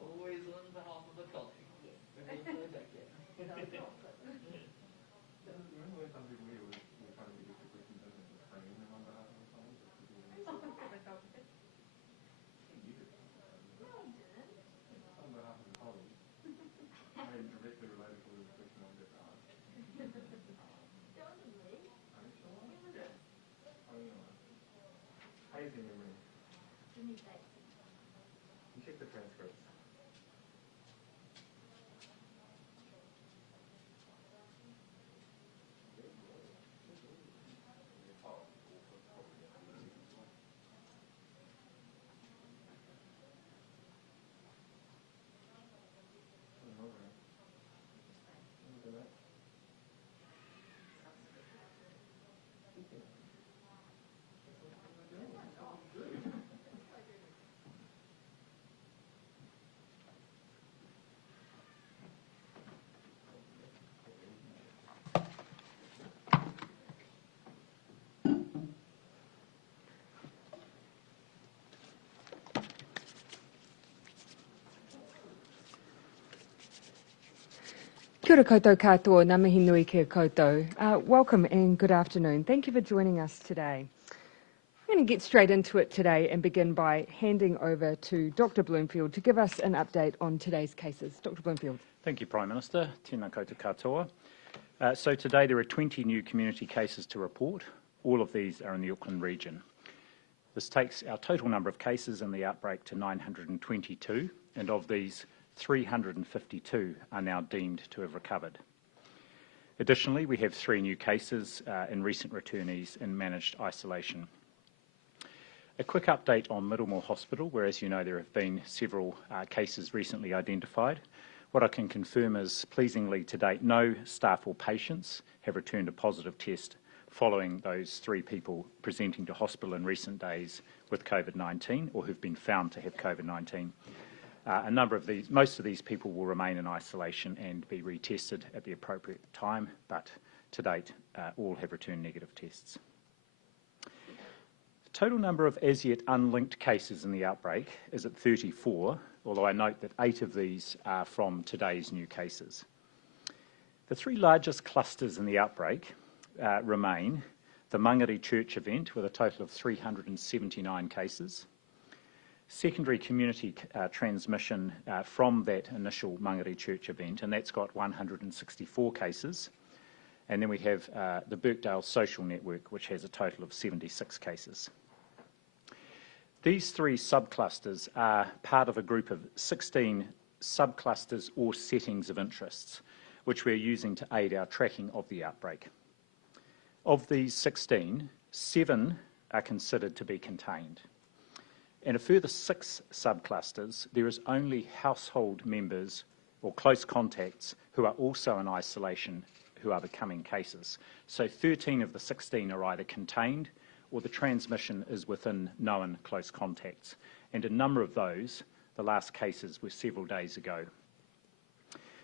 Always on behalf of a colleague. Yes. Beneath no jacket. Remember when some people here were trying to get extra questions in and just bring in them on behalf of the phone just to do it? You did. No, I didn't. On behalf of the colleague. I mean, directly related to the question I'm just asked. That wasn't me. Are you sure? When was it? I don't know. Hazy memory. Give me dates. You check the transcripts. Kia ora koutou katoa, ngā mihi nui kia koutou. Welcome and good afternoon. Thank you for joining us today. I'm going to get straight into it today and begin by handing over to Dr. Bloomfield to give us an update on today's cases. Dr. Bloomfield. Thank you, Prime Minister. Tēnā koutou katoa. So today there are 20 new community cases to report. All of these are in the Auckland region. This takes our total number of cases in the outbreak to 922, and of these, 352 are now deemed to have recovered. Additionally, we have 3 new cases in recent returnees in managed isolation. A quick update on Middlemore Hospital, where, as you know, there have been several cases recently identified. What I can confirm is, pleasingly to date, no staff or patients have returned a positive test following those 3 people presenting to hospital in recent days with COVID-19 or who've been found to have COVID-19. Most of these people will remain in isolation and be retested at the appropriate time, but to date, all have returned negative tests. The total number of as yet unlinked cases in the outbreak is at 34, although I note that 8 of these are from today's new cases. The 3 largest clusters in the outbreak remain the Mangere Church event with a total of 379 cases, secondary community transmission from that initial Mangere Church event, and that's got 164 cases. And then we have the Birkdale Social Network, which has a total of 76 cases. These 3 subclusters are part of a group of 16 subclusters or settings of interests, which we're using to aid our tracking of the outbreak. Of these 16, 7 are considered to be contained. In a further 6 subclusters, there is only household members or close contacts who are also in isolation who are becoming cases. So 13 of the 16 are either contained or the transmission is within known close contacts. And a number of those, the last cases were several days ago.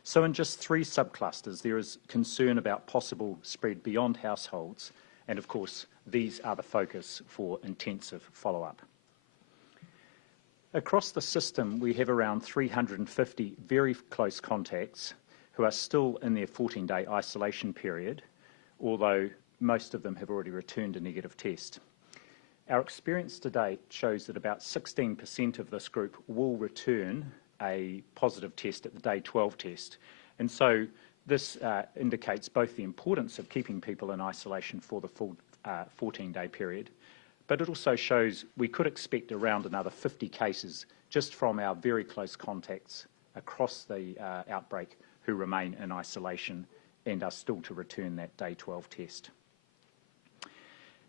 So in just 3 subclusters, there is concern about possible spread beyond households, and of course, these are the focus for intensive follow-up. Across the system, we have around 350 very close contacts who are still in their 14-day isolation period, although most of them have already returned a negative test. Our experience to date shows that about 16% of this group will return a positive test at the day 12 test. And so this indicates both the importance of keeping people in isolation for the full 14-day period, but it also shows we could expect around another 50 cases just from our very close contacts across the outbreak who remain in isolation and are still to return that day 12 test.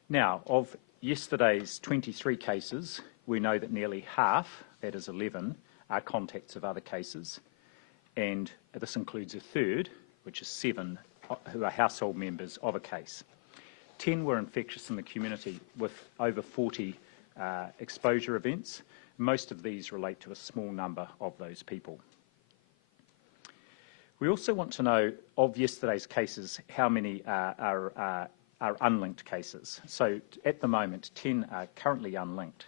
Now, of yesterday's 23 cases, we know that nearly half, that is 11, are contacts of other cases, and this includes a third, which is 7, who are household members of a case. 10 were infectious in the community with over 40 exposure events. Most of these relate to a small number of those people. We also want to know, of yesterday's cases, how many are unlinked cases. So at the moment, 10 are currently unlinked,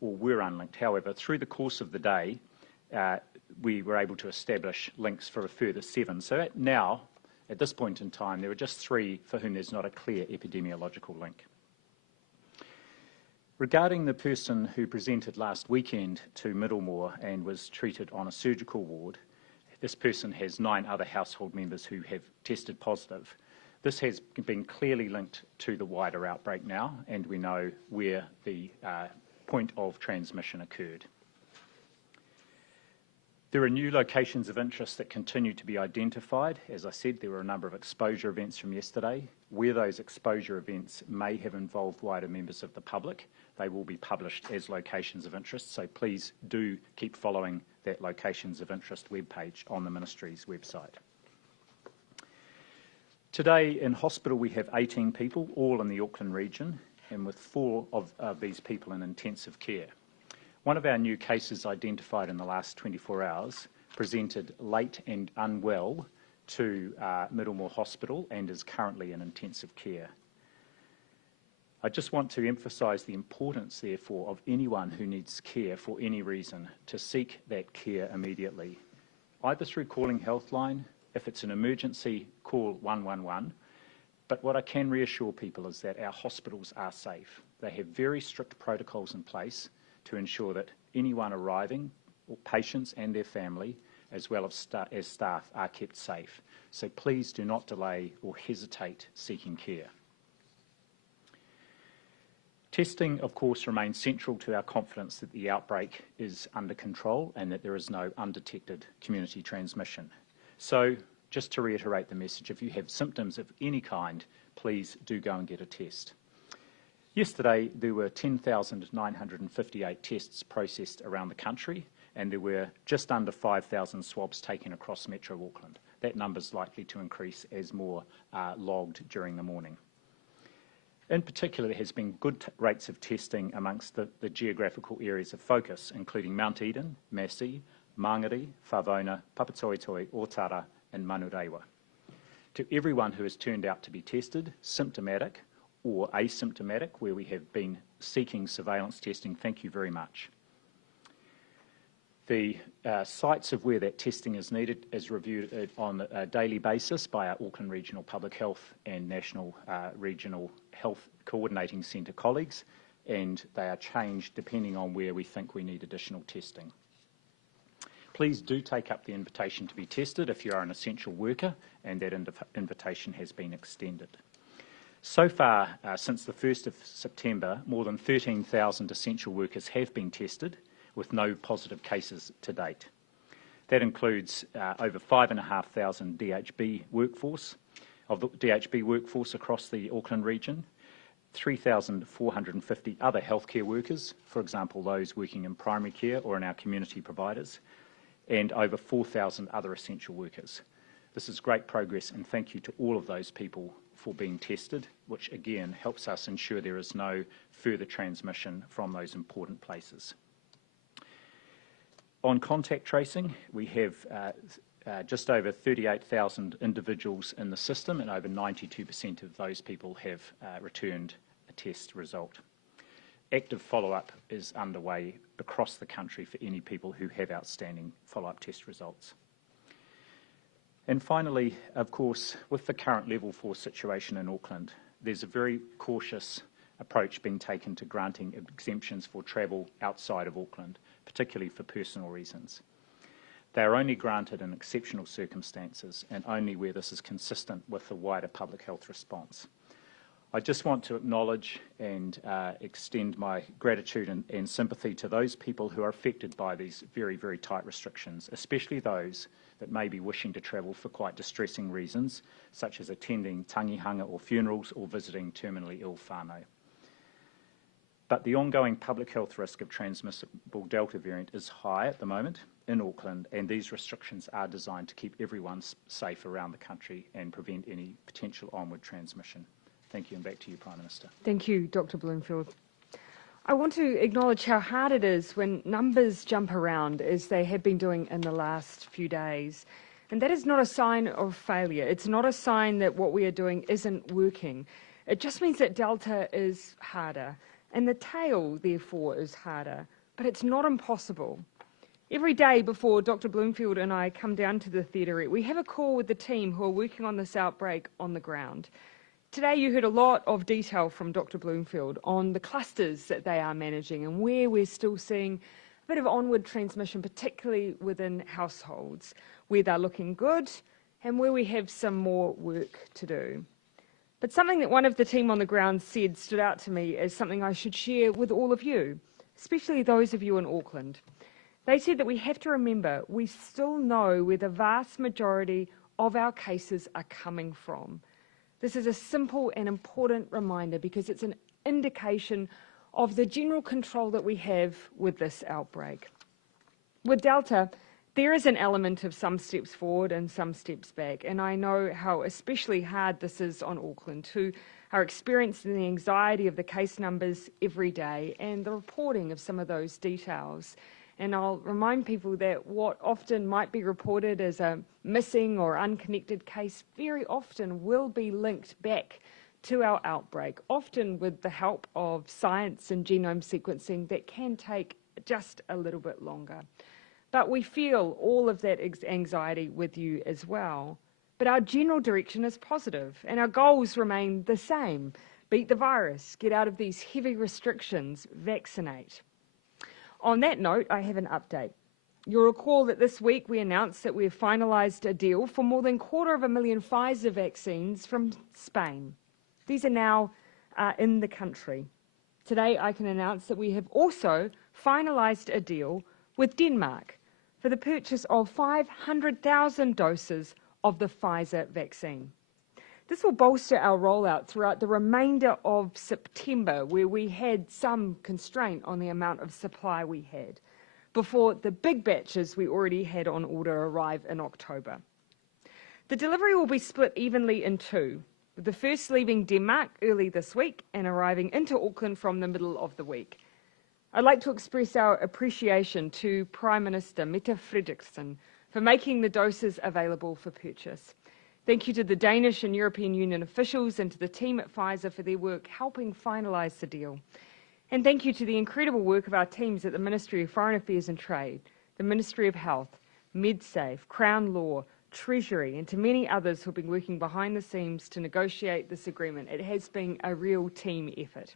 or were unlinked. However, through the course of the day, we were able to establish links for a further 7. So now, at this point in time, there are just 3 for whom there's not a clear epidemiological link. Regarding the person who presented last weekend to Middlemore and was treated on a surgical ward, this person has 9 other household members who have tested positive. This has been clearly linked to the wider outbreak now, and we know where the point of transmission occurred. There are new locations of interest that continue to be identified. As I said, there were a number of exposure events from yesterday. Where those exposure events may have involved wider members of the public, they will be published as locations of interest, so please do keep following that locations of interest webpage on the Ministry's website. Today in hospital we have 18 people, all in the Auckland region, and with 4 of these people in intensive care. One of our new cases identified in the last 24 hours presented late and unwell to Middlemore Hospital and is currently in intensive care. I just want to emphasise the importance, therefore, of anyone who needs care for any reason to seek that care immediately, either through calling Healthline. If it's an emergency, call 111. But what I can reassure people is that our hospitals are safe. They have very strict protocols in place to ensure that anyone arriving, or patients and their family, as well as staff, are kept safe. So please do not delay or hesitate seeking care. Testing, of course, remains central to our confidence that the outbreak is under control and that there is no undetected community transmission. So, just to reiterate the message, if you have symptoms of any kind, please do go and get a test. Yesterday, there were 10,958 tests processed around the country, and there were just under 5,000 swabs taken across Metro Auckland. That number is likely to increase as more are logged during the morning. In particular, there has been good rates of testing amongst the geographical areas of focus, including Mount Eden, Massey, Mangere, Whavona, Papatoetoe, Otara and Manurewa. To everyone who has turned out to be tested, symptomatic or asymptomatic, where we have been seeking surveillance testing, thank you very much. The sites of where that testing is needed is reviewed on a daily basis by our Auckland Regional Public Health and National Regional Health Coordinating Centre colleagues, and they are changed depending on where we think we need additional testing. Please do take up the invitation to be tested if you are an essential worker, and that invitation has been extended. So far, since the 1st of September, more than 13,000 essential workers have been tested, with no positive cases to date. That includes over 5,500 DHB workforce, of the DHB workforce across the Auckland region, 3,450 other healthcare workers, for example, those working in primary care or in our community providers, and over 4,000 other essential workers. This is great progress, and thank you to all of those people for being tested, which again helps us ensure there is no further transmission from those important places. On contact tracing, we have just over 38,000 individuals in the system, and over 92% of those people have returned a test result. Active follow-up is underway across the country for any people who have outstanding follow-up test results. And finally, of course, with the current level 4 situation in Auckland, there's a very cautious approach being taken to granting exemptions for travel outside of Auckland, particularly for personal reasons. They are only granted in exceptional circumstances and only where this is consistent with the wider public health response. I just want to acknowledge and extend my gratitude and sympathy to those people who are affected by these very, very tight restrictions, especially those that may be wishing to travel for quite distressing reasons, such as attending tangihanga or funerals or visiting terminally ill whānau. But the ongoing public health risk of transmissible Delta variant is high at the moment in Auckland, and these restrictions are designed to keep everyone safe around the country and prevent any potential onward transmission. Thank you, and back to you, Prime Minister. Thank you, Dr. Bloomfield. I want to acknowledge how hard it is when numbers jump around as they have been doing in the last few days. And that is not a sign of failure. It's not a sign that what we are doing isn't working. It just means that Delta is harder. And the tail, therefore, is harder. But it's not impossible. Every day before Dr. Bloomfield and I come down to the theatre, we have a call with the team who are working on this outbreak on the ground. Today you heard a lot of detail from Dr. Bloomfield on the clusters that they are managing and where we're still seeing a bit of onward transmission, particularly within households, where they're looking good and where we have some more work to do. But something that one of the team on the ground said stood out to me as something I should share with all of you, especially those of you in Auckland. They said that we have to remember we still know where the vast majority of our cases are coming from. This is a simple and important reminder because it's an indication of the general control that we have with this outbreak. With Delta, there is an element of some steps forward and some steps back, and I know how especially hard this is on Auckland, who are experiencing the anxiety of the case numbers every day and the reporting of some of those details. And I'll remind people that what often might be reported as a missing or unconnected case very often will be linked back to our outbreak, often with the help of science and genome sequencing that can take just a little bit longer. But we feel all of that anxiety with you as well. But our general direction is positive and our goals remain the same. Beat the virus, get out of these heavy restrictions, vaccinate. On that note, I have an update. You'll recall that this week we announced that we've finalised a deal for more than 250,000 Pfizer vaccines from Spain. These are now in the country. Today I can announce that we have also finalised a deal with Denmark for the purchase of 500,000 doses of the Pfizer vaccine. This will bolster our rollout throughout the remainder of September, where we had some constraint on the amount of supply we had, before the big batches we already had on order arrive in October. The delivery will be split evenly in two, with the first leaving Denmark early this week and arriving into Auckland from the middle of the week. I'd like to express our appreciation to Prime Minister Mette Frederiksen for making the doses available for purchase. Thank you to the Danish and European Union officials and to the team at Pfizer for their work helping finalise the deal. And thank you to the incredible work of our teams at the Ministry of Foreign Affairs and Trade, the Ministry of Health, MedSafe, Crown Law, Treasury, and to many others who have been working behind the scenes to negotiate this agreement. It has been a real team effort.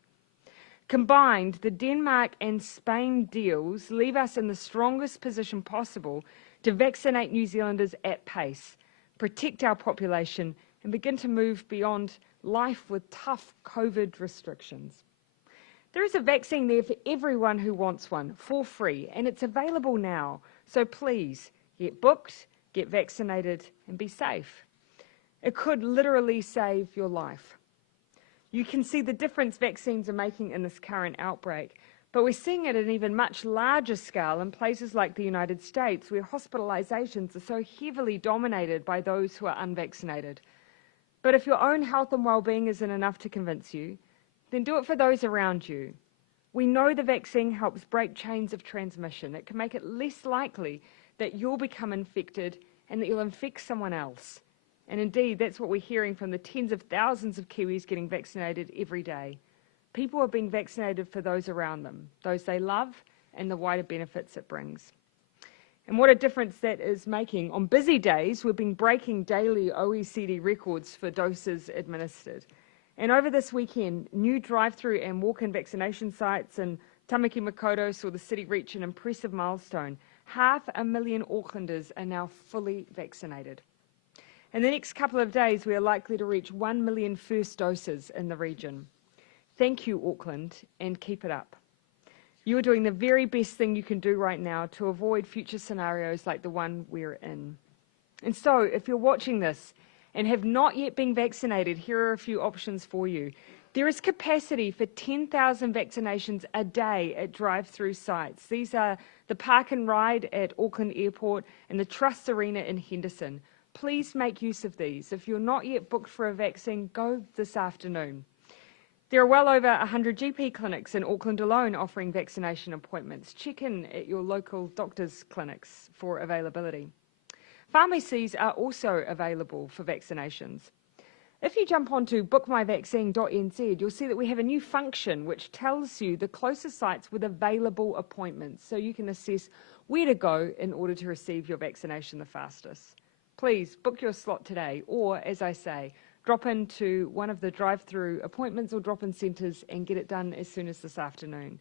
Combined, the Denmark and Spain deals leave us in the strongest position possible to vaccinate New Zealanders at pace, protect our population, and begin to move beyond life with tough COVID restrictions. There is a vaccine there for everyone who wants one, for free, and it's available now. So please, get booked, get vaccinated, and be safe. It could literally save your life. You can see the difference vaccines are making in this current outbreak, but we're seeing it at an even much larger scale in places like the United States, where hospitalizations are so heavily dominated by those who are unvaccinated. But if your own health and well-being isn't enough to convince you, then do it for those around you. We know the vaccine helps break chains of transmission. It can make it less likely that you'll become infected and that you'll infect someone else. And indeed, that's what we're hearing from the tens of thousands of Kiwis getting vaccinated every day. People are being vaccinated for those around them, those they love, and the wider benefits it brings. And what a difference that is making. On busy days, we've been breaking daily OECD records for doses administered. And over this weekend, new drive-through and walk-in vaccination sites in Tamaki Makaurau saw the city reach an impressive milestone, 500,000 Aucklanders are now fully vaccinated. In the next couple of days, we are likely to reach 1 million first doses in the region. Thank you, Auckland, and keep it up. You are doing the very best thing you can do right now to avoid future scenarios like the one we're in. And so, if you're watching this and have not yet been vaccinated, here are a few options for you. There is capacity for 10,000 vaccinations a day at drive-through sites. These are the Park and Ride at Auckland Airport and the Trust Arena in Henderson. Please make use of these. If you're not yet booked for a vaccine, go this afternoon. There are well over 100 GP clinics in Auckland alone offering vaccination appointments. Check in at your local doctor's clinics for availability. Pharmacies are also available for vaccinations. If you jump onto bookmyvaccine.nz, you'll see that we have a new function which tells you the closest sites with available appointments, so you can assess where to go in order to receive your vaccination the fastest. Please book your slot today, or, as I say, drop into one of the drive-through appointments or drop-in centres and get it done as soon as this afternoon,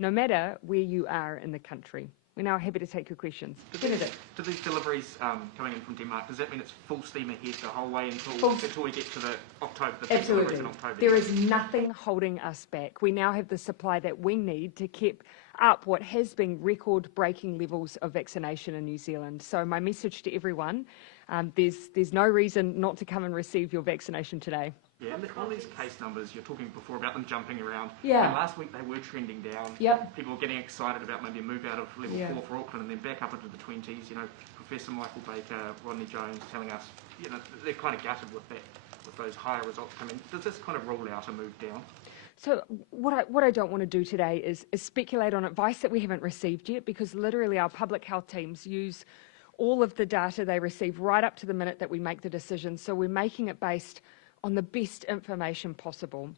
no matter where you are in the country. We're now happy to take your questions. Benedict. Do these deliveries coming in from Denmark, does that mean it's full steam ahead the whole way until we get to the deliveries Absolutely. in October? There is nothing holding us back. We now have the supply that we need to keep up what has been record-breaking levels of vaccination in New Zealand. So my message to everyone, there's no reason not to come and receive your vaccination today. Yeah, and all these case numbers, you're talking before about them jumping around. Yeah. And last week they were trending down. Yep. People were getting excited about maybe a move out of level 4 for Auckland and then back up into the 20s. You know, Professor Michael Baker, Rodney Jones telling us, you know, they're kind of gutted with that, with those higher results coming. Does this kind of rule out a move down? So what I don't want to do today is speculate on advice that we haven't received yet, because literally our public health teams use all of the data they receive right up to the minute that we make the decision. So we're making it based on the best information possible.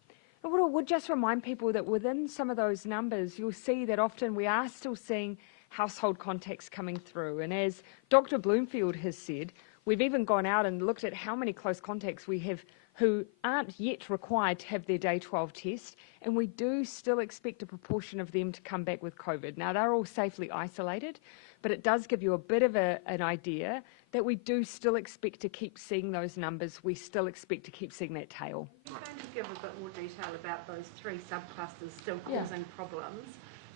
I would just remind people that within some of those numbers, you'll see that often we are still seeing household contacts coming through. And as Dr. Bloomfield has said, we've even gone out and looked at how many close contacts we have who aren't yet required to have their day 12 test, and we do still expect a proportion of them to come back with COVID. Now, they're all safely isolated, but it does give you a bit of an idea that we do still expect to keep seeing those numbers. We still expect to keep seeing that tail. You're going to give a bit more detail about those 3 subclusters still causing problems.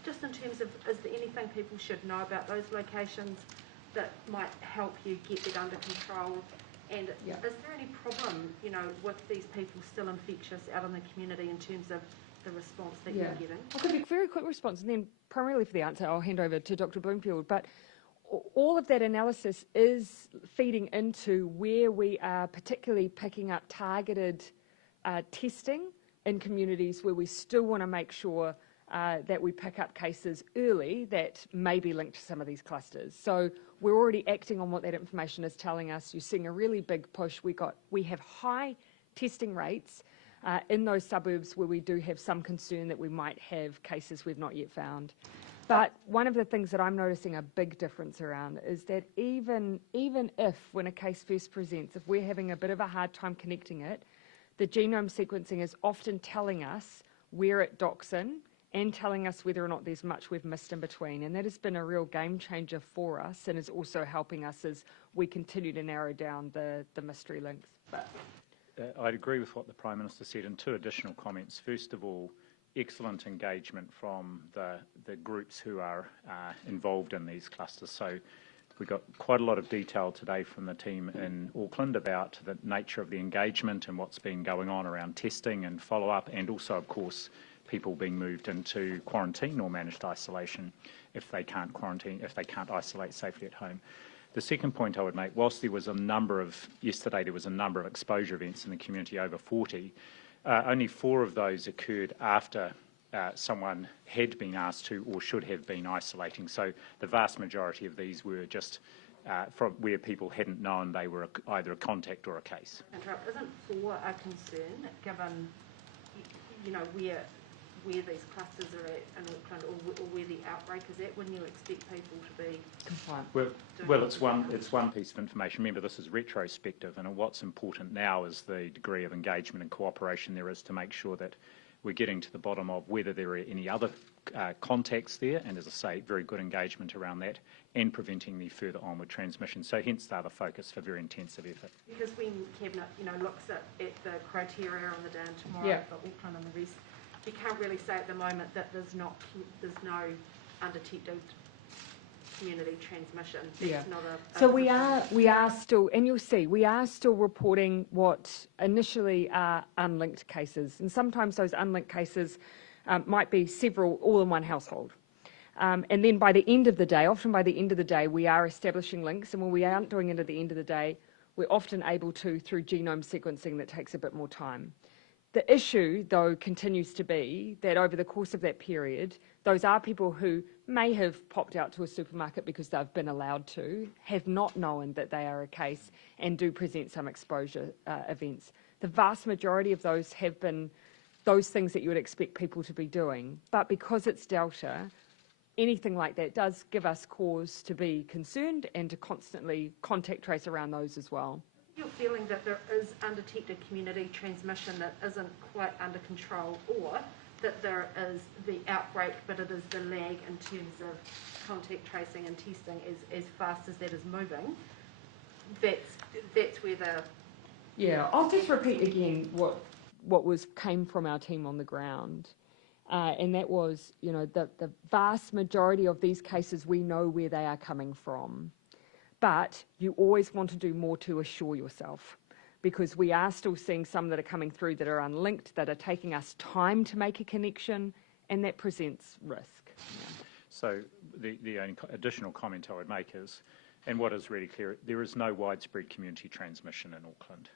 Just in terms of, is there anything people should know about those locations that might help you get it under control? And is there any problem, you know, with these people still infectious out in the community in terms of the response that you're getting? I'll give you a very quick response, and then primarily for the answer, I'll hand over to Dr. Bloomfield. But all of that analysis is feeding into where we are particularly picking up targeted testing in communities where we still want to make sure that we pick up cases early that may be linked to some of these clusters. So we're already acting on what that information is telling us. You're seeing a really big push. We have high testing rates in those suburbs where we do have some concern that we might have cases we've not yet found. But one of the things that I'm noticing a big difference around is that even if, when a case first presents, if we're having a bit of a hard time connecting it, the genome sequencing is often telling us where it docks in and telling us whether or not there's much we've missed in between. And that has been a real game changer for us and is also helping us as we continue to narrow down the mystery links. I'd agree with what the Prime Minister said, and 2 additional comments. First of all, excellent engagement from the groups who are involved in these clusters. So we got quite a lot of detail today from the team in Auckland about the nature of the engagement and what's been going on around testing and follow-up, and also, of course, people being moved into quarantine or managed isolation if they can't isolate safely at home. The second point I would make, whilst there was yesterday there was a number of exposure events in the community, over 40, only 4 of those occurred after someone had been asked to or should have been isolating. So the vast majority of these were just from where people hadn't known they were either a contact or a case. Isn't 4 a concern, given, you know, where these clusters are at in Auckland, or where the outbreak is at? Wouldn't you expect people to be compliant? Well, it's one piece of information. Remember, this is retrospective, and what's important now is the degree of engagement and cooperation there is to make sure that we're getting to the bottom of whether there are any other contacts there, and as I say, very good engagement around that, and preventing the further onward transmission. So hence the other focus for very intensive effort. Because when Cabinet, looks at the criteria on the down tomorrow Yeah. for Auckland and the rest, you can't really say at the moment that there's no undetected community transmission. Yeah. Not a So we are still, and you'll see, we are still reporting what initially are unlinked cases, and sometimes those unlinked cases might be several all in one household. And then by the end of the day, often by the end of the day, we are establishing links, and when we aren't doing it at the end of the day, we're often able to through genome sequencing that takes a bit more time. The issue, though, continues to be that over the course of that period, those are people who may have popped out to a supermarket because they've been allowed to, have not known that they are a case, and do present some exposure events. The vast majority of those have been those things that you would expect people to be doing. But because it's Delta, anything like that does give us cause to be concerned and to constantly contact trace around those as well. You're feeling that there is undetected community transmission that isn't quite under control, or that there is the outbreak, but it is the lag in terms of contact tracing and testing as fast as that is moving. That's where the... Yeah, I'll just repeat again what came from our team on the ground. And that was, the vast majority of these cases, we know where they are coming from. But you always want to do more to assure yourself, because we are still seeing some that are coming through that are unlinked, that are taking us time to make a connection, and that presents risk. So the only additional comment I would make is, and what is really clear, there is no widespread community transmission in Auckland.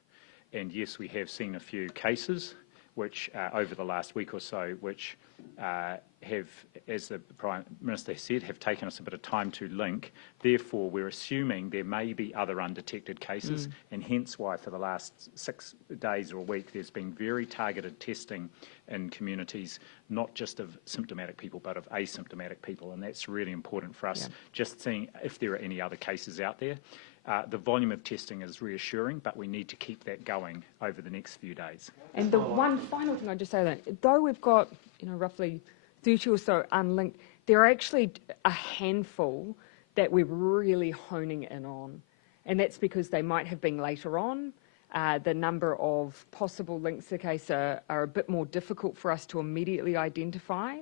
And yes, we have seen a few cases which over the last week or so, which have, as the Prime Minister said, have taken us a bit of time to link. Therefore, we're assuming there may be other undetected cases, and hence why for the last 6 days or a week there's been very targeted testing in communities, not just of symptomatic people, but of asymptomatic people, and that's really important for us, just seeing if there are any other cases out there. The volume of testing is reassuring, but we need to keep that going over the next few days. And the one final thing I'd just say, that though we've got roughly 30 or so unlinked, there are actually a handful that we're really honing in on, and that's because they might have been later on. The number of possible links to the case are a bit more difficult for us to immediately identify.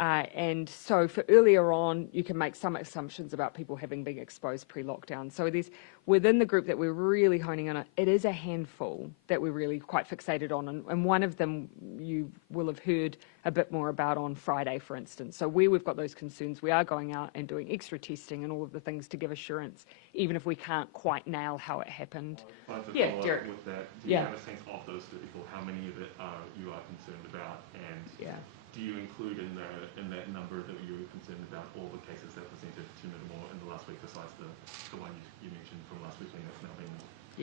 And so for earlier on, you can make some assumptions about people having been exposed pre-lockdown. So there's, within the group that we're really honing in on, it is a handful that we're really quite fixated on. And one of them you will have heard a bit more about on Friday, for instance. So where we've got those concerns, we are going out and doing extra testing and all of the things to give assurance, even if we can't quite nail how it happened. Yeah, Derek. With that, do you have a sense of those 34, how many of it you are concerned about, and do you include in that number that you were concerned about all the cases that presented to Middlemore in the last week, besides the one you mentioned from last week, that's now been...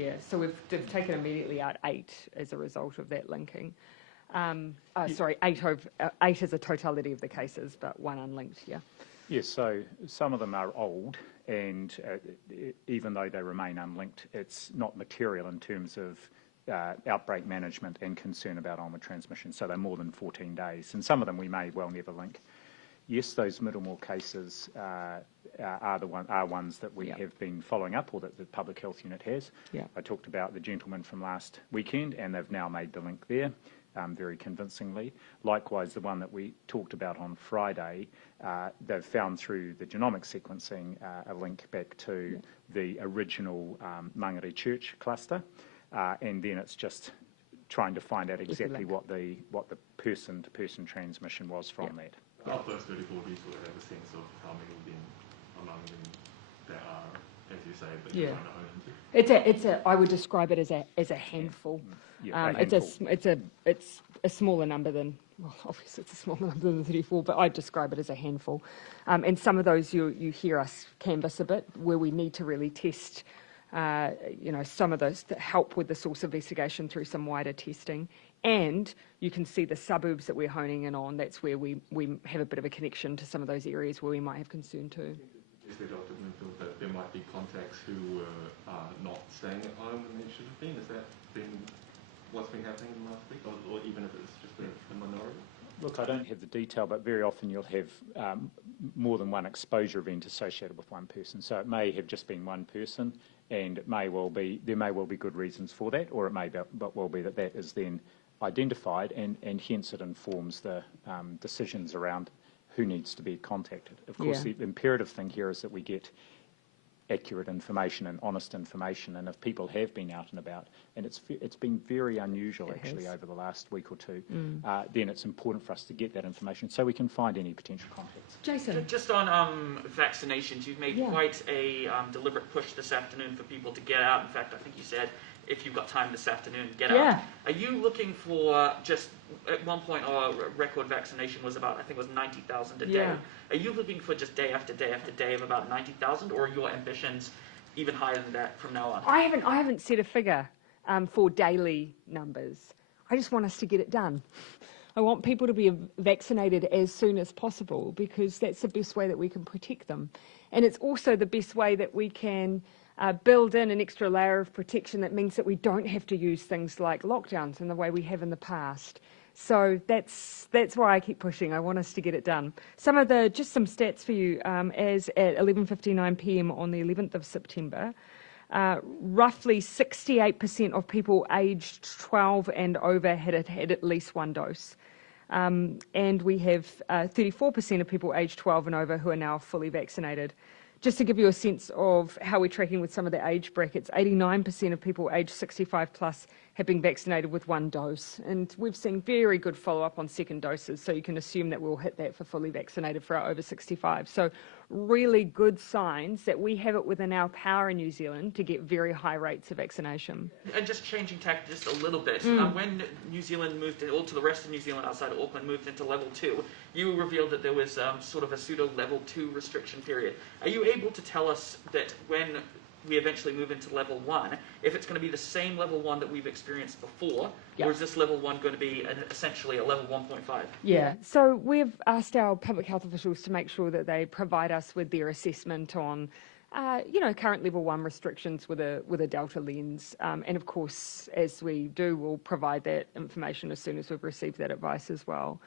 Yeah, so we've taken immediately out 8 as a result of that linking. Sorry, 8 is a totality of the cases, but 1 unlinked, Yes, so some of them are old, and even though they remain unlinked, it's not material in terms of outbreak management and concern about onward transmission, so they're more than 14 days. And some of them we may well never link. Yes, those Middlemore cases are ones that we have been following up, or that the Public Health Unit has. I talked about the gentleman from last weekend, and they've now made the link there very convincingly. Likewise, the one that we talked about on Friday, they've found through the genomic sequencing a link back to the original Mangere Church cluster. And then it's just trying to find out exactly what the person-to-person transmission was from that. Of those 34, do you sort of have a sense of how many of them among them that are, as you say, that you're trying to own into? I would describe it as a handful. It's a smaller number than, well, obviously it's a smaller number than 34, but I'd describe it as a handful. And some of those you hear us canvass a bit, where we need to really test some of those that help with the source investigation through some wider testing. And you can see the suburbs that we're honing in on. That's where we have a bit of a connection to some of those areas where we might have concern too. Is there, Dr. Bloomfield, that there might be contacts who were not staying at home when they should have been? Has that been what's been happening in the last week, or even if it's just a minority? Look, I don't have the detail, but very often you'll have more than one exposure event associated with one person. So it may have just been one person, and there may well be good reasons for that, or it may well be that is then identified, and hence it informs the decisions around who needs to be contacted. Of course, the imperative thing here is that we get accurate information and honest information, and if people have been out and about, and it's been very unusual actually over the last week or two, then it's important for us to get that information so we can find any potential contacts. Jason. Just on vaccinations, you've made quite a deliberate push this afternoon for people to get out. In fact, I think you said if you've got time this afternoon, get out. Are you looking for just, at one point our record vaccination was about, I think it was 90,000 a day. Are you looking for just day after day after day of about 90,000, or are your ambitions even higher than that from now on? I haven't set a figure for daily numbers. I just want us to get it done. I want people to be vaccinated as soon as possible, because that's the best way that we can protect them. And it's also the best way that we can build in an extra layer of protection that means that we don't have to use things like lockdowns in the way we have in the past. So that's why I keep pushing. I want us to get it done. Just some stats for you. As at 11:59 p.m. on the 11th of September, roughly 68% of people aged 12 and over had at least one dose. And we have 34% of people aged 12 and over who are now fully vaccinated. Just to give you a sense of how we're tracking with some of the age brackets, 89% of people aged 65 plus have been vaccinated with one dose. And we've seen very good follow-up on second doses, so you can assume that we'll hit that for fully vaccinated for our over 65. So really good signs that we have it within our power in New Zealand to get very high rates of vaccination. And just changing tack just a little bit, when New Zealand moved in, all to the rest of New Zealand outside of Auckland moved into level 2, you revealed that there was sort of a pseudo level 2 restriction period. Are you able to tell us that when we eventually move into level 1, if it's going to be the same level 1 that we've experienced before, or is this level 1 going to be essentially a level 1.5? Yeah, so we've asked our public health officials to make sure that they provide us with their assessment on, current level 1 restrictions with a Delta lens. And of course, as we do, we'll provide that information as soon as we've received that advice as well.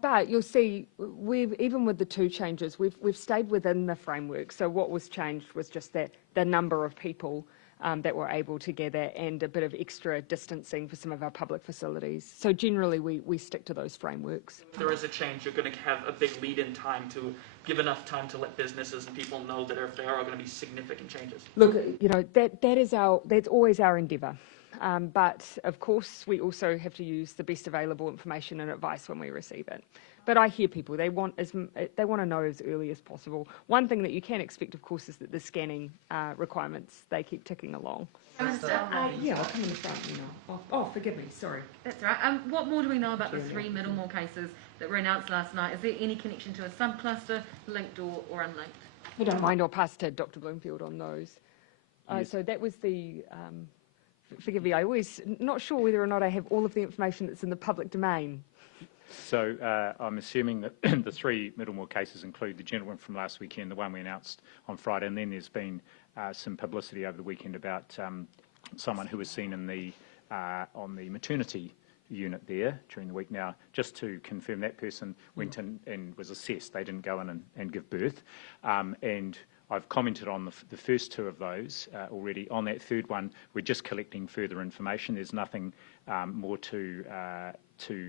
But you'll see, even with the 2 changes, we've stayed within the framework. So what was changed was just that the number of people that were able to gather and a bit of extra distancing for some of our public facilities. So generally, we stick to those frameworks. If there is a change, you're going to have a big lead-in time to give enough time to let businesses and people know that if there are going to be significant changes. Look, that's always our endeavour. But of course, we also have to use the best available information and advice when we receive it. But I hear people; they want to know as early as possible. One thing that you can expect, of course, is that the scanning requirements they keep ticking along. Yeah, I'll come in the front. Oh, forgive me. Sorry. That's right. What more do we know about the 3 Middlemore cases that were announced last night? Is there any connection to a subcluster, linked or unlinked? I don't mind. I'll pass to Dr. Bloomfield on those. So that was the. Forgive me, I'm always not sure whether or not I have all of the information that's in the public domain. So I'm assuming that the 3 Middlemore cases include the gentleman from last weekend, the one we announced on Friday, and then there's been some publicity over the weekend about someone who was seen in on the maternity unit there during the week. Now, just to confirm, that person went in and was assessed. They didn't go in and give birth. And I've commented on the first 2 of those already. On that third one, we're just collecting further information. There's nothing more to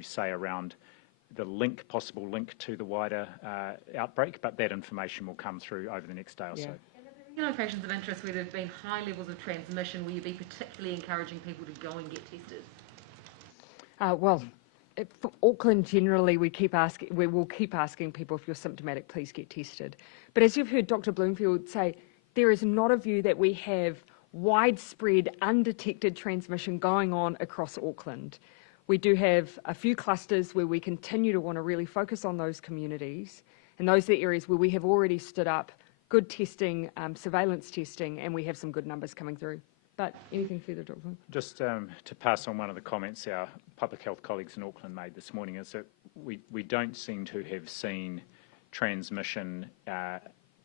say around the possible link to the wider outbreak, but that information will come through over the next day or so. In locations of interest where there have been high levels of transmission, will you be particularly encouraging people to go and get tested? For Auckland, generally, we will keep asking people, if you're symptomatic, please get tested. But as you've heard Dr. Bloomfield say, there is not a view that we have widespread, undetected transmission going on across Auckland. We do have a few clusters where we continue to want to really focus on those communities, and those are the areas where we have already stood up good testing, surveillance testing, and we have some good numbers coming through. But anything further, Dr. Just to pass on one of the comments our public health colleagues in Auckland made this morning, is that we don't seem to have seen transmission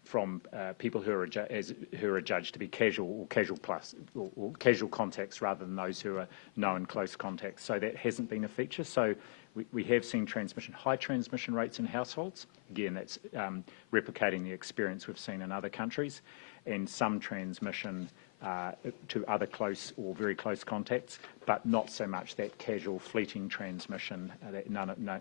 from people who are judged to be casual or casual plus or casual contacts rather than those who are known close contacts. So that hasn't been a feature. So we have seen high transmission rates in households. Again, that's replicating the experience we've seen in other countries, and some transmission to other close or very close contacts, but not so much that casual, fleeting transmission.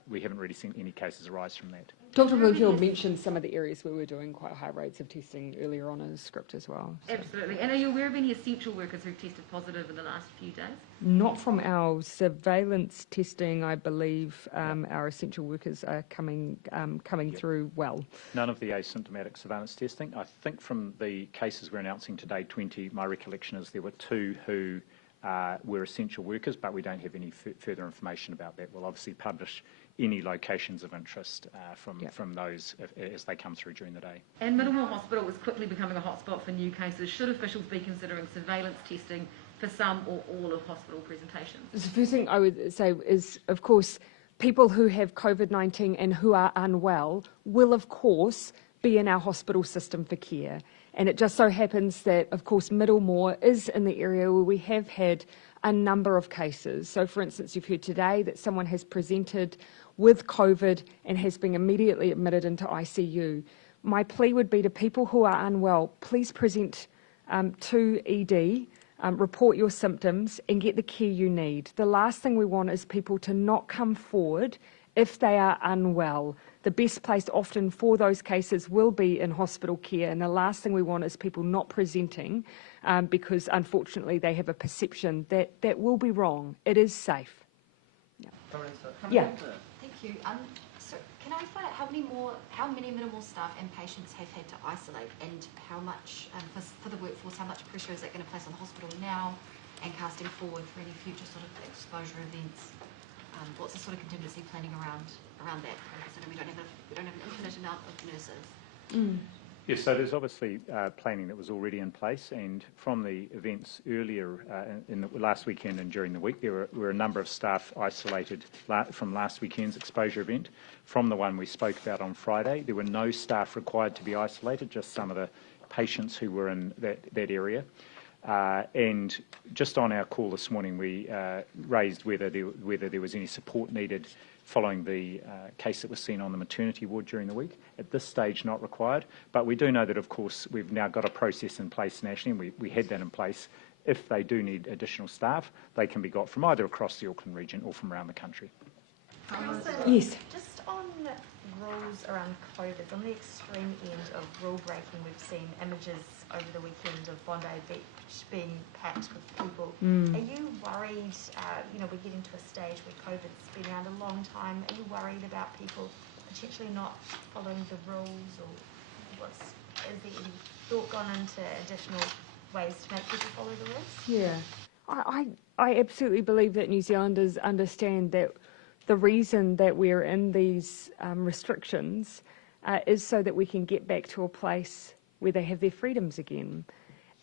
We haven't really seen any cases arise from that. Dr. Bloomfield mentioned some of the areas where we're doing quite high rates of testing earlier on in his script as well. So. Absolutely. And are you aware of any essential workers who've tested positive in the last few days? Not from our surveillance testing, I believe. Our essential workers are coming through well. None of the asymptomatic surveillance testing. I think from the cases we're announcing today, 20, my recollection is there were 2 who were essential workers, but we don't have any further information about that. We'll obviously publish any locations of interest from those as they come through during the day. And Middlemore Hospital is quickly becoming a hotspot for new cases. Should officials be considering surveillance testing for some or all of hospital presentations? The first thing I would say is, of course, people who have COVID-19 and who are unwell will, of course, be in our hospital system for care. And it just so happens that, of course, Middlemore is in the area where we have had a number of cases. So, for instance, you've heard today that someone has presented with COVID and has been immediately admitted into ICU. My plea would be to people who are unwell, please present to ED, report your symptoms and get the care you need. The last thing we want is people to not come forward if they are unwell. The best place often for those cases will be in hospital care, and the last thing we want is people not presenting because unfortunately they have a perception that that will be wrong. It is safe. Yeah. Thank you. So can I find out how many minimal staff and patients have had to isolate, and how much, for the workforce, how much pressure is that going to place on the hospital now, and casting forward for any future sort of exposure events? What's the sort of contingency planning around that? Considering we don't have an infinite amount of nurses. Yes, so there's obviously planning that was already in place, and from the events earlier in the last weekend and during the week, there were a number of staff isolated from last weekend's exposure event. From the one we spoke about on Friday, there were no staff required to be isolated, just some of the patients who were in that area. And just on our call this morning, we raised whether there was any support needed following the case that was seen on the maternity ward during the week. At this stage, not required, but we do know that, of course, we've now got a process in place nationally, and we had that in place. If they do need additional staff, they can be got from either across the Auckland region or from around the country. Yes. Just on rules around COVID, on the extreme end of rule breaking, we've seen images over the weekend of Bondi Beach being packed with people. Are you worried, we're getting to a stage where COVID's been around a long time, are you worried about people potentially not following the rules, or is there any thought gone into additional ways to make people follow the rules? Yeah. I absolutely believe that New Zealanders understand that the reason that we're in these restrictions is so that we can get back to a place where they have their freedoms again,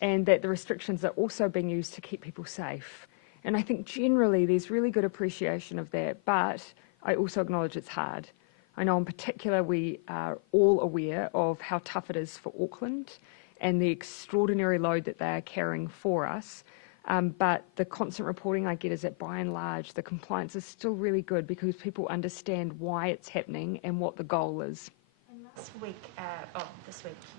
and that the restrictions are also being used to keep people safe. And I think generally there's really good appreciation of that, but I also acknowledge it's hard. I know in particular we are all aware of how tough it is for Auckland and the extraordinary load that they are carrying for us. But the constant reporting I get is that by and large the compliance is still really good because people understand why it's happening and what the goal is. And this week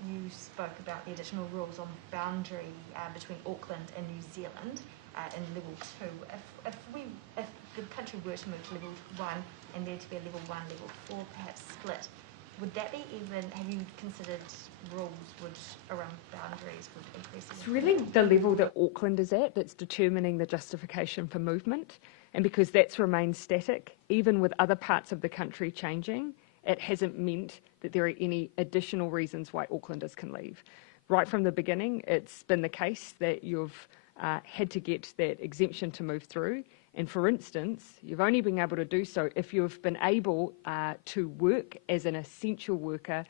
you spoke about the additional rules on boundary between Auckland and New Zealand in level 2. If the country were to move to level 1 and there to be a level 1, level 4 perhaps split, would that be even, have you considered rules around boundaries would increase? It's really the level that Auckland is at that's determining the justification for movement. And because that's remained static, even with other parts of the country changing, it hasn't meant that there are any additional reasons why Aucklanders can leave. Right from the beginning, it's been the case that you've had to get that exemption to move through. And for instance, you've only been able to do so if you've been able to work as an essential worker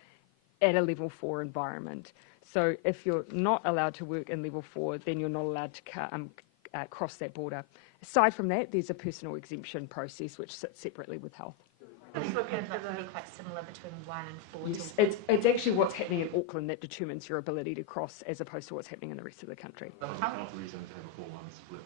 at a level 4 environment. So if you're not allowed to work in level 4, then you're not allowed to cross that border. Aside from that, there's a personal exemption process which sits separately with health. Let's look into That can be the, quite similar between 1 and 4 Yes, till it's actually what's happening in Auckland that determines your ability to cross as opposed to what's happening in the rest of the country. Doesn't count the reason to have a 4-1 split,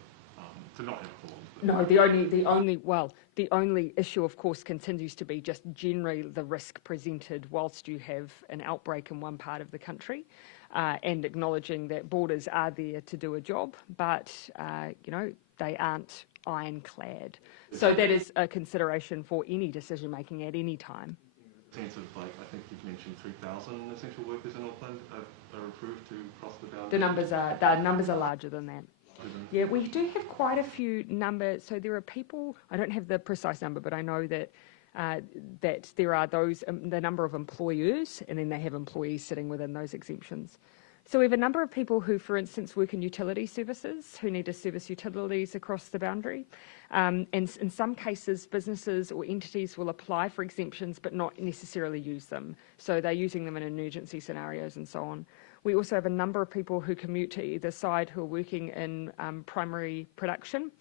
to not have a 4-1 split. No, the only issue, of course, continues to be just generally the risk presented whilst you have an outbreak in one part of the country, and acknowledging that borders are there to do a job, but they aren't ironclad. So that is a consideration for any decision making at any time. Sense of, like, I think you've mentioned 3,000 essential workers in Auckland are approved to cross the boundary. The numbers are larger than that. Yeah, we do have quite a few numbers. So there are people, I don't have the precise number, but I know that that there are those, the number of employers, and then they have employees sitting within those exemptions. So we have a number of people who, for instance, work in utility services, who need to service utilities across the boundary. And in some cases, businesses or entities will apply for exemptions but not necessarily use them. So they're using them in emergency scenarios and so on. We also have a number of people who commute to either side who are working in primary production.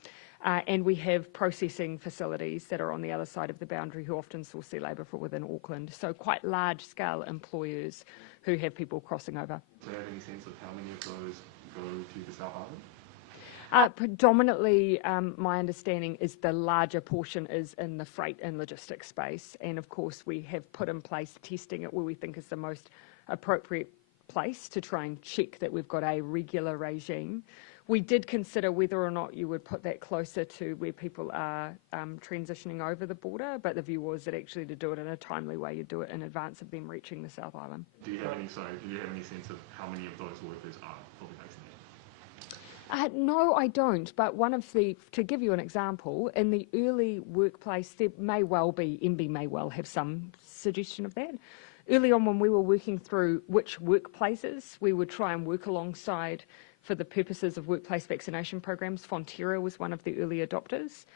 And we have processing facilities that are on the other side of the boundary who often source their labour from within Auckland. So quite large-scale employers who have people crossing over. Do you have any sense of how many of those go to the South Island? Predominantly, my understanding is the larger portion is in the freight and logistics space. And of course, we have put in place testing it where we think is the most appropriate place to try and check that we've got a regular regime. We did consider whether or not you would put that closer to where people are transitioning over the border, but the view was that actually to do it in a timely way, you do it in advance of them reaching the South Island. Do you have any sense of how many of those workers are fully vaccinated? No, I don't. But to give you an example, in the early workplace, there may well be, MB may well have some suggestion of that. Early on when we were working through which workplaces we would try and work alongside for the purposes of workplace vaccination programs, Fonterra was one of the early adopters,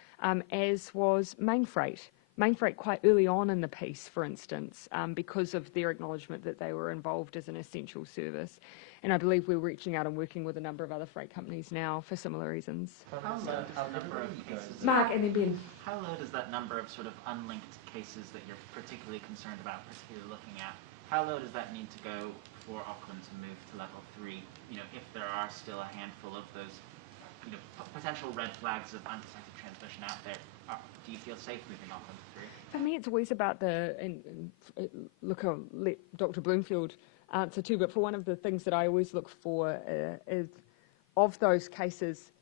as was Main Freight. Main Freight quite early on in the piece, for instance, because of their acknowledgement that they were involved as an essential service. And I believe we're reaching out and working with a number of other freight companies now for similar reasons. How low does that number of cases? Mark and then Ben. How low does that number of sort of unlinked cases that you're particularly concerned about, particularly looking at, how low does that need to go for Auckland to move to level 3? If there are still a handful of those, potential red flags of undetected transmission out there, do you feel safe moving Auckland to 3? For me, it's always about look, I'll let Dr. Bloomfield answer too, but for one of the things that I always look for is of those cases,